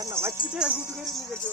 என்ன வச்சுட்டு என் வீட்டுக்காரி நீ கட்டி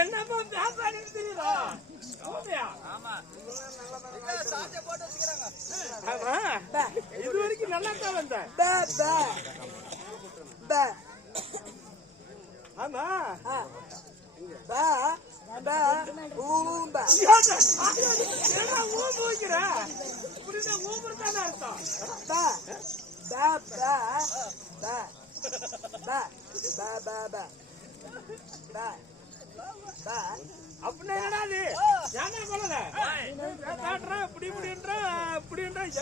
என்னமா வியாபாரி தெரியுதா? இது வரைக்கும் நல்லா தான் வந்தேன். ஆமா அப்படின்னா என்னது?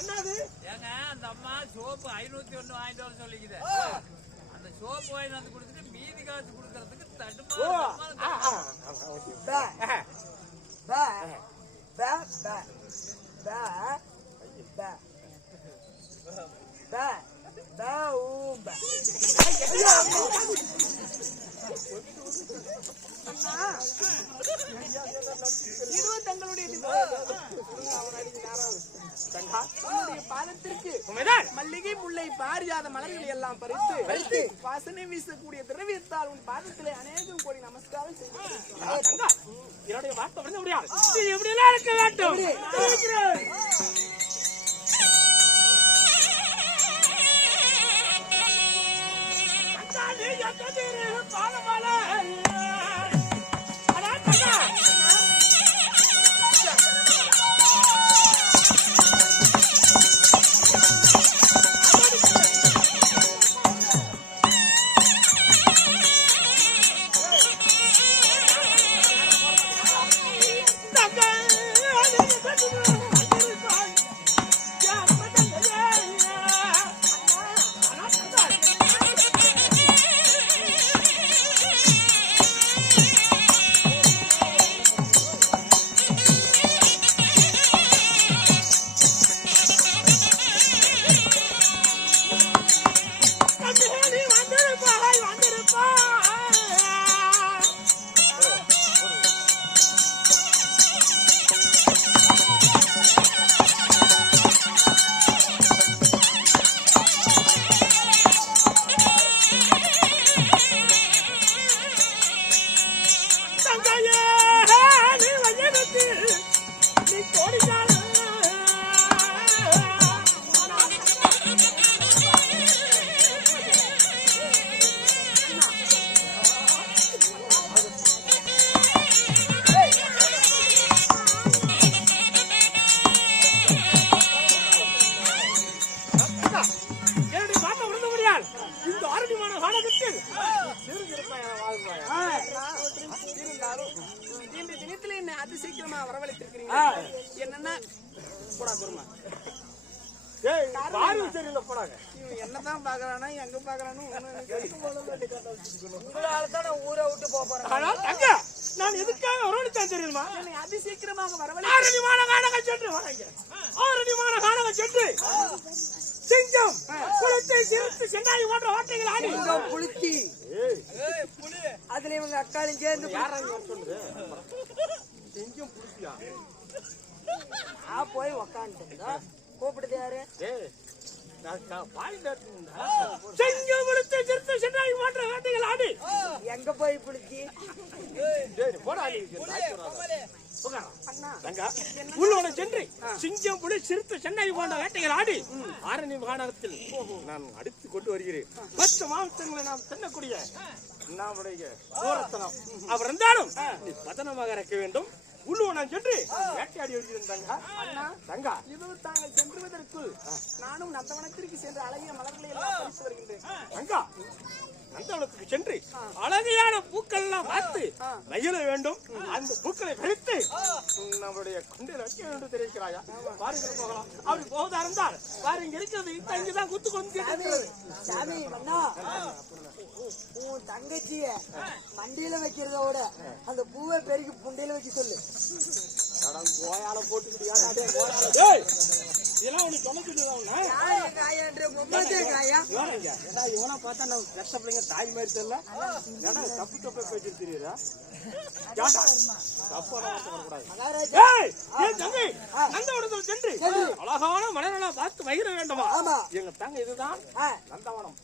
என்னது ஏங்க அந்த அம்மா சோப்பு 501 வாங்கிட்டு வர சொல்லிக்குது. அந்த சோப்பு வாங்கிட்டு வந்து கொடுத்துட்டு மீதி காசு கொடுக்கறதுக்கு பாதத்திற்கு மல்லிகை முல்லை பாரிஜாத மலர்களை எல்லாம் பறித்து வாசனை வீசக்கூடிய திரவியத்தால் உன் பாதத்திலே அநேகம் கோடி நமஸ்காரம் செய்ய என்னுடைய வார்த்தை வந்து முடியாது. எப்படியெல்லாம் இருக்க வேண்டும் பாலமால இருந்தாலும் இன்று தினத்துல என்ன அதிசீக்கிரமா வரவழைத்திருக்கிறீங்க. என்னன்னா போடா பெருமா என்னதான் பாக்குறானா எங்க பாக்குறானு ஊரை விட்டு போறேன். நான் எதுக்காக வரவழைச்சேன் தெரியுமா? என்னை அதிசீக்கிரமாக வரவழை சென்று சிங்கம் குளத்தை சிறுத்து சென்னாய் போன்ற ஓட்டைகள் ஆடி புளுத்தி அதுல இவங்க அக்காலும் சேர்ந்து சிங்கம் புளுத்தியா போய் உக்காந்துட்டா கூப்பிடுது யாரு? எங்க போய் புளிச்சி உள்ளோட சென்று சிங்கம் புலி சிறுத்தை சென்னை போன்ற வேட்டைகள் ஆடி ஆரணி மாநகரத்தில் நான் அடித்து கொண்டு வருகிறேன். 10 மாவட்டங்களை நாம் செல்லக்கூடிய நம்முடைய தூரத்தனம் அவர் இருந்தாலும் நீ பதனமாக இருக்க வேண்டும். உள்ளுவனம் சென்று வேட்டையாடி வருகிறேன் தங்கா. இது தாங்கள் சென்றுவதற்குள் நானும் நந்தவனத்திற்கு சென்று அழகிய மலர்களை எல்லாம் பறித்து வருகின்றேன். தங்கா நந்தவனத்துக்கு சென்று அழகையான பூக்கள் எல்லாம் பார்த்து மகிழ வேண்டும். அந்த பூக்களை பறித்து நம்முடைய கொண்டையில வைக்க வேண்டும் தெரிவிக்கிறாயா? பாருங்கள் போகலாம். அப்படி போவதா இருந்தால் பாருங்க இருக்கிறது இங்கதான் குத்து கொண்டு சாமி மன்னா உன் தங்கச்சிய மண்டியில வைக்கிறதோட அந்த பூவை பெருக்கி புண்டையில வச்சு சொல்லு. கோயால போட்டுக்கிட்டியா? இதெல்லாம் உனக்கு சொல்லிச்சுடுவாங்க. இவனா பார்த்தா நம்ம பெத்த பிள்ளைங்க தாய் மாதிரி தெரியல. ஏன்னா தப்பு தப்பா பேசிட்டு தெரியுதா? சென்று அழகான மலர்களை பார்த்து மகிழ வேண்டுமா? எங்க தங்க இதுதான் நந்தவனம்.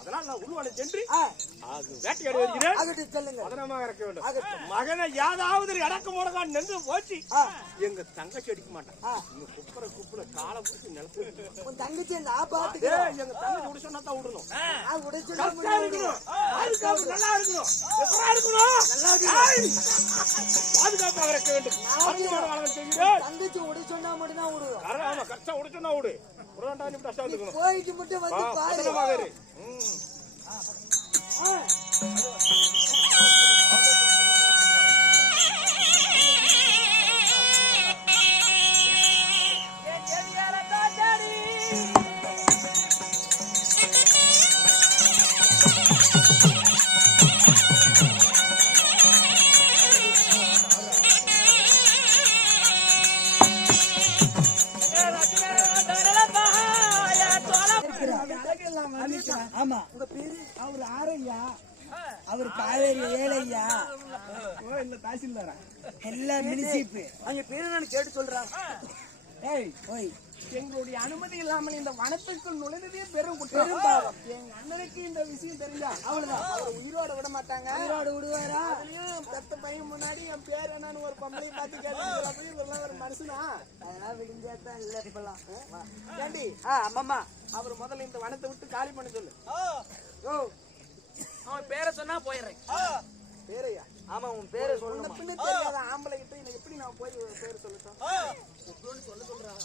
அதனால் நான் உள்வனம் சென்று வேட்டையாடி வருகிறேன். பதனமாக இருக்க வேண்டும். மகனை யாராவது அடக்க முடக்கான் நின்று போச்சு எங்க தங்கச்சி அடிக்க மாட்டான். குப்புற குப்புற காலை பிடிச்சி நிலத்து உன் தங்கச்சி எங்க தங்கச்சி உடிச்சோன்னா தான் விடணும். நல்லா இருக்கணும். பாதுகாப்பாக இருக்க வேண்டும். தங்கச்சி உடைச்சோன்னா மட்டும்தான் விடுவோம். கஷ்டம் உடைச்சோன்னா விடு. போயிட்டு மட்டும் வந்து பாரு. ஆமா உங்க பேரு? அவர் ஆரையா, அவர் காவேரி ஏழையா, இந்த தாசில்தாரா எல்லா மினிசிப்பு அங்க பேரு நான் கேட்டு சொல்றேன். ஓய் எங்களுடைய அனுமதி இல்லாமல் இந்த வனத்துக்குள் நுழைந்ததே பெரும் குற்றம். எங்க அண்ணனுக்கு இந்த விஷயம் தெரிஞ்சா அவ்வளவுதான், அவர் உயிரோட விட மாட்டாங்க. உயிரோட விடுவாரா? அதுலயும் பெத்த பையன் முன்னாடி என் பேர் என்னன்னு ஒரு பொம்பளை பார்த்து கேட்டு ஒரு மனுஷனா அதெல்லாம் விடிஞ்சாதான் இல்ல இப்பெல்லாம். ஏண்டி அம்மா அவர் முதல்ல இந்த வனத்தை விட்டு காலி பண்ண சொல்லு. அவன் பேரை சொன்னா போயிடுறேன். பேரையா? ஆமா உன் பேரை சொல்லணும். பின்ன தெரியாத ஆம்பளை கிட்ட எனக்கு எப்படி நான் போய் பேர் சொல்லட்டும்? சொல்றான்.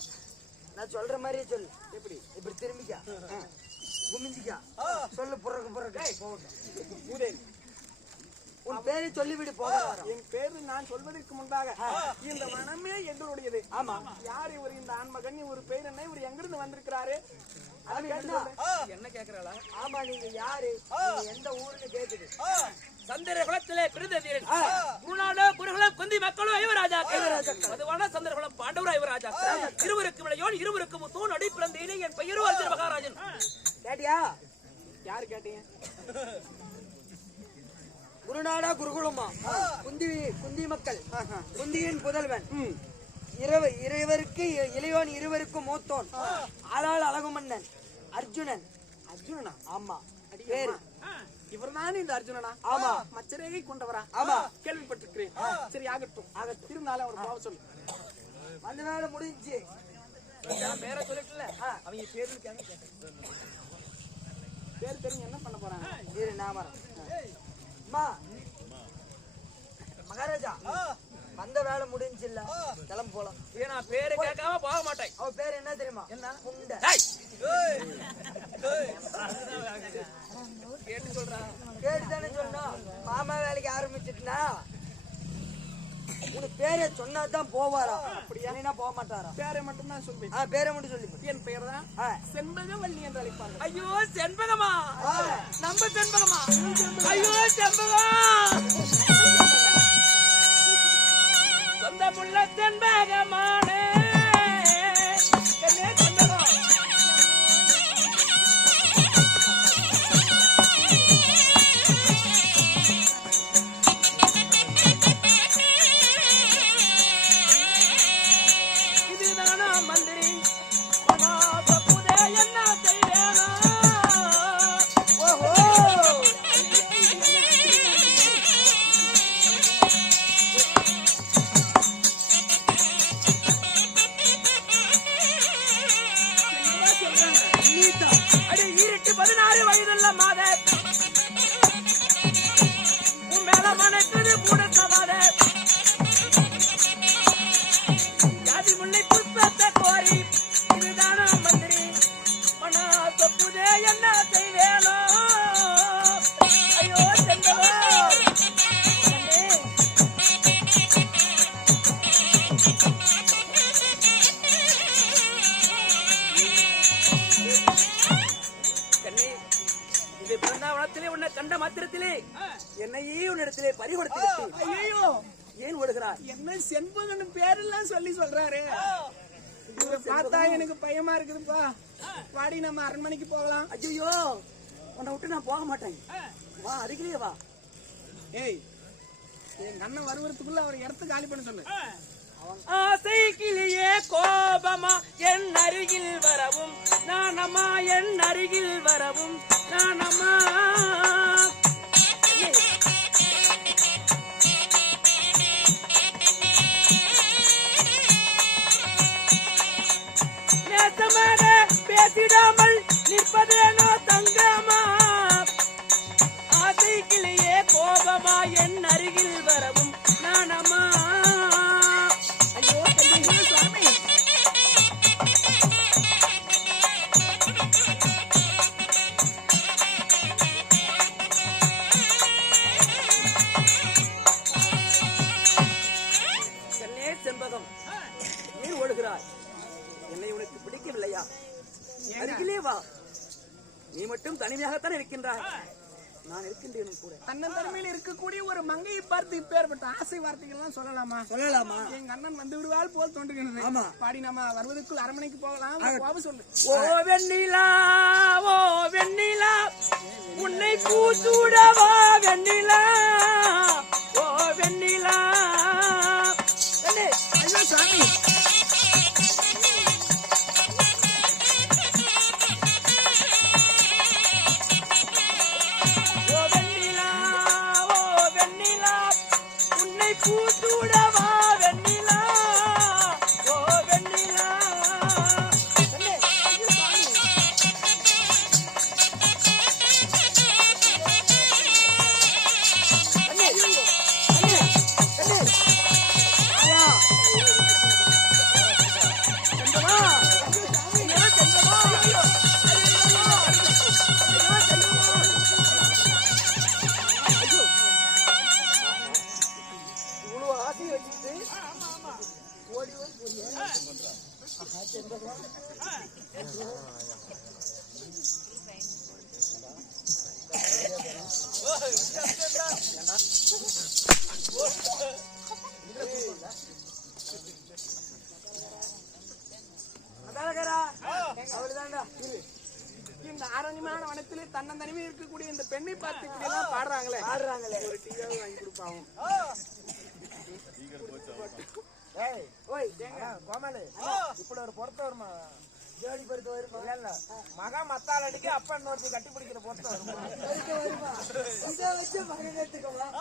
நான் சொல்ற மாதிரியே சொல்லு. எப்படி? இப்படி திரும்பிக்கா, குமிஞ்சிக்கா சொல்லு. புறக்கு போகட்டும். உன் பேரை சொல்லிவிடு. போக என் பேரு நான் சொல்வதற்கு முன்பாக இந்த வனமே எங்களுடையது. ஆமா. யார் இவர்? இந்த ஆண்மகன். இவர் பேர் என்ன? இவர் எங்கிருந்து வந்திருக்கிறாரு? என்ன கேக்குறாளா? ஆமா நீங்க யாரு, எந்த ஊருன்னு கேக்குது. சந்திர குலத்திலே பிறந்த வீரன். குருநாடோ குருகுலம் குந்தி மக்களோ ஐவராஜாக்கள். அதுவான சந்திரகுலம் பாண்டவரா ஐவராஜாக்கள். இருவருக்கும் இளையோன், இருவருக்கும் தூண் அடி பிறந்த இணை. என் பெயரோ அர்ஜுன மகாராஜன். கேட்டியா? யாரு கேட்டீங்க? குருநாடா குருகுலமா குந்தி மக்கள், குந்தியின் புதல்வன். இருவருக்கு இளையோன், இருவருக்கும் மூத்தோன். ஆளாள் அழகு மன்னன் அர்ஜுனன். அர்ஜுனனா? ஆமா. பேரு இவர் தானே இந்த அர்ஜுனனா? ஆமா. மச்சரேகை கொண்டவரா? ஆமா. கேள்விப்பட்டிருக்கிறேன். சரி ஆகட்டும். இருந்தாலும் அவர் போக சொல்லு. அந்த வேலை முடிஞ்சு பேரை சொல்லிட்டுல அவங்க பேரு பேர் தெரிஞ்சு என்ன பண்ண போறாங்க? இரு நான் வரேன். அம்மா மகாராஜா வந்த வேலை முடிஞ்சு இல்ல, கிளம்பு போலாம். நான் பேரை கேட்காம போக மாட்டேன். அவ பேர் என்ன தெரியுமா? என்ன? புண்டை. கேட்டுதானே சொன்னோம். மாமா வேலைக்கு ஆரம்பிச்சிட்டுனா உனக்கு பேரை சொன்னாதான் போவாரா, அப்படியா போக மாட்டாரா? பேரை மட்டும் தான் சொல்வேன். பேரை மட்டும் சொல்லி என் பெயர் தான் செண்பகவல்லி என்று அழைப்பார்கள். ஐயோ செண்பகமா, நம்ம செண்பகமா, ஐயோ செண்பகம், சொந்தமுள்ள செண்பகமானே செண்பகம். உன்னை கண்ட மாத்திரத்திலே என்னையே உன்னிடத்திலே பறிகொடுத்து விட்டேன். ஐயோ ஏன் ஓடுகிறார்? என்ன செண்பகன்னு பேரெல்லாம் சொல்லி சொல்றாரு. இவரை பார்த்தா எனக்கு பயமா இருக்குதுப்பா. வாடி நம்ம அரண்மனைக்கு போகலாம். ஐயோ உன்னை விட்டு நான் போக மாட்டேன். வா அருகிலே வா. ஏய் என் அண்ணன் வருவதுக்குள்ள அவர் இடத்து காலி பண்ண சொல்லு. ஆசைக்கிலேயே கோபமா என் அருகில் வரவும் நானம்மா, என் அருகில் வரவும் நானம்மா. நேசமாக பேசிடாமல் நிற்பதேனோ தங்கமா, ஆசைக்கிலேயே கோபமா என் அருகில் வரவும் நானம்மா. செண்பகம் ஏன் ஓடுகிறாய்? என்னை உனக்கு பிடிக்கவில்லையா? அருகிலே வா. நீ மட்டும் தனிமையாகத்தான் இருக்கின்றாய், நான் இருக்கின்றேன் கூட. தன்னந்தனிமையில் இருக்கக்கூடிய ஒரு மங்கையை பார்த்து இப்பேற்பட்ட ஆசை வார்த்தைகள் சொல்லலாமா? சொல்லலாமா? எங்க அண்ணன் வந்து விடுவாள் போல் தோன்றுகிறது. ஆமா. பாடி நம்ம வருவதற்குள் அரண்மனைக்கு போகலாம். போக சொல்லு. ஓ வெண்ணிலா, ஓ வெண்ணிலா, உன்னை பூசூடவா வெண்ணிலா, ஓ வெண்ணிலா. ஐயோ சாமி, ஓ வெண்ணிலா, ஓ வெண்ணிலா, உன்னை பூசூடவா வெண்ணிலா, ஓ வெண்ணிலா. இவ்வளவு ஆசையை வச்சுக்கிட்டு இந்த ஆரண்யமான வனத்திலே தன்னந்தனிமையில் இருக்கக்கூடிய இந்த பெண்ணை பார்த்து இப்படி எல்லாம் பாடுறாங்களே. ஒரு டீயாவது வாங்கி கொடுப்பாங்க. கோமலு இப்படி ஒரு பொறுத்த வருமா? ஜோடி பொறுத்த வருமா? இல்ல மகா மத்தால் அடிக்க அப்பா இன்னொருத்தி கட்டி பிடிக்கிற பொறுத்த வருமா? இதை வச்சு மகன் எடுத்துக்கலாம்.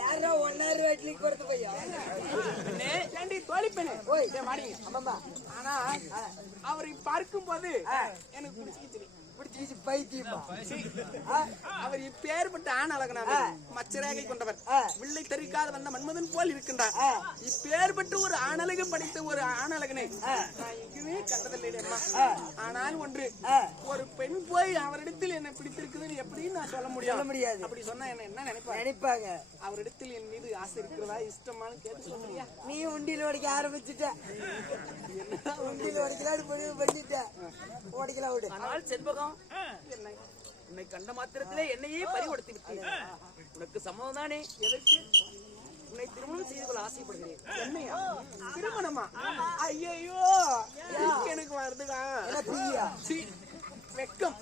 யாரா ஒன்னாரு வீட்டுக்கு பொறுத்து பையா தோழிப்பெண்ணே மாடிங்க. ஆனா அவரை பார்க்கும் போது எனக்கு பிடிச்சிக்கிச்சு. பிடிச்சி பைத்தியமா அவர் இப்பேற்பட்ட ஆண் அழகனாக மச்சரேகை கொண்டவர் வில்லை தெரிக்காத வந்த மன்மதன் போல் இருக்கின்றார். இப்பேற்பட்ட ஒரு ஆணழகு படித்த ஒரு ஆணழகனை நான் எங்குமே கண்டதில்லை அம்மா. ஆனால் ஒன்று, ஒரு பெண் போய் அவரிடத்தில் என்ன பிடித்திருக்குதுன்னு எப்படின்னு நான் சொல்ல முடியாது. அப்படி சொன்னா என்ன நினைப்பாங்க? அவரிடத்தில் என் மீது ஆசை இருக்கிறதா, இஷ்டமானு கேட்டு சொல்றியா? நீ உண்டியில் உடைக்க ஆரம்பிச்சுட்ட. உண்டியில் உடைக்கலான்னு பண்ணிட்ட. உடைக்கலாம் விடு. ஆனால் செண்பகம், உன்னை கண்ட மாத்திரத்திலே என்னையே பறிகொடுத்து விட்டேன். உனக்கு சம்மதம் தானே? எதற்கு? உன்னை திருமணம் செய்து கொள்ள ஆசைப்படுகிறேன். என்னையா திருமணமா? ஐயோ எனக்கு வருதுடா வெக்கம்,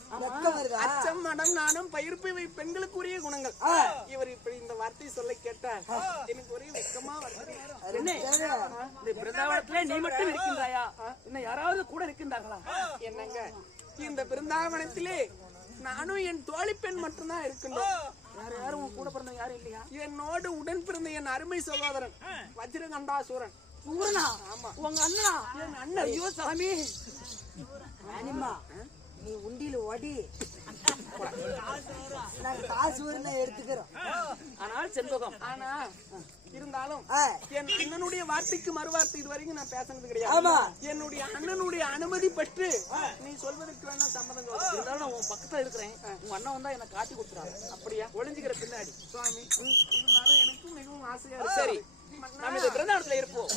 அச்சம், மடம், நாணம், பயிர்ப்பு இவை பெண்களுக்குரிய குணங்கள். இவர் இப்படி இந்த வார்த்தையை சொல்ல கேட்டால் எனக்கு ஒரே வெக்கமா வருது. இந்த பிருந்தாவனத்திலே நீ மட்டும் இருக்கின்றாயா? இன்னும் யாராவது கூட இருக்கின்றார்களா? என்னங்க, இந்த பிருந்தாவனத்திலே நானும் என் தோழி பெண் மட்டும்தான் இருக்கின்றோம். யாரும் உன் கூட பிறந்த யாரும் இல்லையா? என்னோடு உடன் பிறந்த என் அருமை சகோதரன் வஜ்ரகண்டாசூரன். சூரனா? ஆமா. உங்க அண்ணா? என் அண்ணன். ஐயோ சாமி, அனிமா நீ உண்டியில ஓடி நாங்க காசு வரும் எடுத்துக்கிறோம். ஆனால் செண்பகம், ஆனா இருந்தாலும் என் அண்ணனுடைய வார்த்தைக்கு மறுவார்த்தை இதுவரைக்கும் நான் பேசினது கிடையாது. ஆமா. என்னுடைய அண்ணனுடைய அனுமதி பெற்று நீ சொல்வதற்கு வேணா சம்மதம் சொல்றேன். இருந்தாலும் நான் உன் பக்கத்துல இருக்கிறேன். உங்க அண்ணன் வந்தா என்ன காட்டி கொடுத்துறாங்க. அப்படியா? ஒளிஞ்சுக்கிற பின்னாடி. சுவாமி, இருந்தாலும் எனக்கும் மிகவும் ஆசையா இருக்கு. சரி, நம்ம இந்த பிருந்தாவனத்துல இருப்போம்.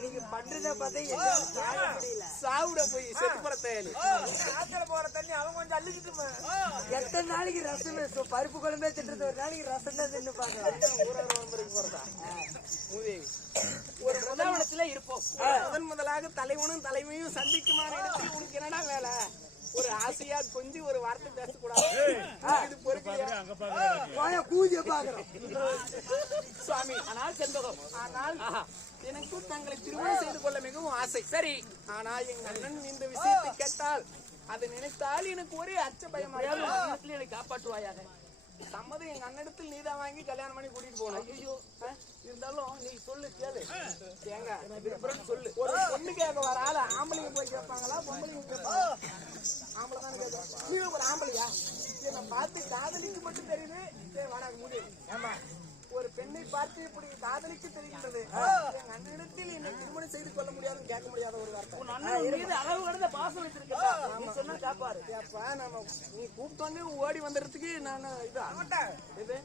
நீங்க பண்றத பார்த்தா சாவுட போய் செத்து போற தயாரி போற தண்ணி அவன் கொஞ்சம் அள்ளிக்கிட்டு எத்தனை நாளைக்கு ரசம் பருப்பு குழம்பே திட்டுறது, ஒரு நாளைக்கு ரசம் தான் தின்னு பாக்கலாம். போறதா மூதேவி ஒரு பிருந்தாவனத்துல இருப்போம். முதலாக தலைவனும் தலைமையும் சந்திக்குமான இடத்தில் உனக்கு என்னடா வேலை? ஒரு ஆசையா கொஞ்சம் ஒரு வார்த்தை பேசக்கூடாது. இது பொறுக்கலையா? கூதிய பாக்குறோம் சுவாமி. ஆனால் செண்பகம், ஆனால் எனக்கும் தங்களை திருமணம் செய்து கொள்ள மிகவும் ஆசை. சரி, ஆனா எங்க அண்ணன் இந்த விஷயத்தை கேட்டால் அதை நினைத்தால் எனக்கு ஒரே அச்ச பயமாக. என்னை காப்பாற்றுவாயாக. சம்மதம் எங்க அண்ணனிடத்தில் நீதான் வாங்கி கல்யாணம் பண்ணி கூட்டிட்டு போகணும். ஐயோ, இருந்தாலும் நீ சொல்லு, கேளு. ஏங்க விருப்பம் சொல்லு. ஒரு பொண்ணுக்காக வர ஆள ஆம்பளைங்க போய் கேட்பாங்களா, பொம்பளைங்க கேட்பாங்க? ஆம்பளை தானே கேட்பாங்க. நீ ஒரு ஆம்பளையா? என்னை பார்த்து காதலிக்கு மட்டும் தெரியுது. சரி வாடாக முடியும். ஆமா, ஒரு பெண்ணை பார்த்து இப்படி காதலிக்கு தெரிகின்றது. எங்க அண்ணனிடத்தில் என்னை திருமணம் செய்து கொள்ள முடியாதுன்னு கேட்க முடியாத ஒரு வார்த்தை. உன் அண்ணன் மீது அளவு கடந்த பாசம் வச்சிருக்கா. நீ சொன்னா காப்பாரு. ஏப்பா, நம்ம நீ கூப்பிட்டோன்னே ஓடி வந்துடுறதுக்கு நான் இது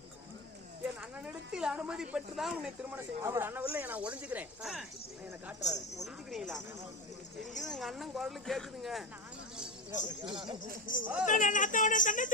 என் அண்ணனிடத்தில் அனுமதி பெற்றுதான் உன்னை திருமணம் செய்வேன். அவர் அண்ணன் நான் ஒளிஞ்சுக்கிறேன். என்ன காட்டுறாரு. ஒளிஞ்சுக்கிறீங்களா? எங்கேயும் எங்க அண்ணன் குரல் கேக்குதுங்க. தன்னை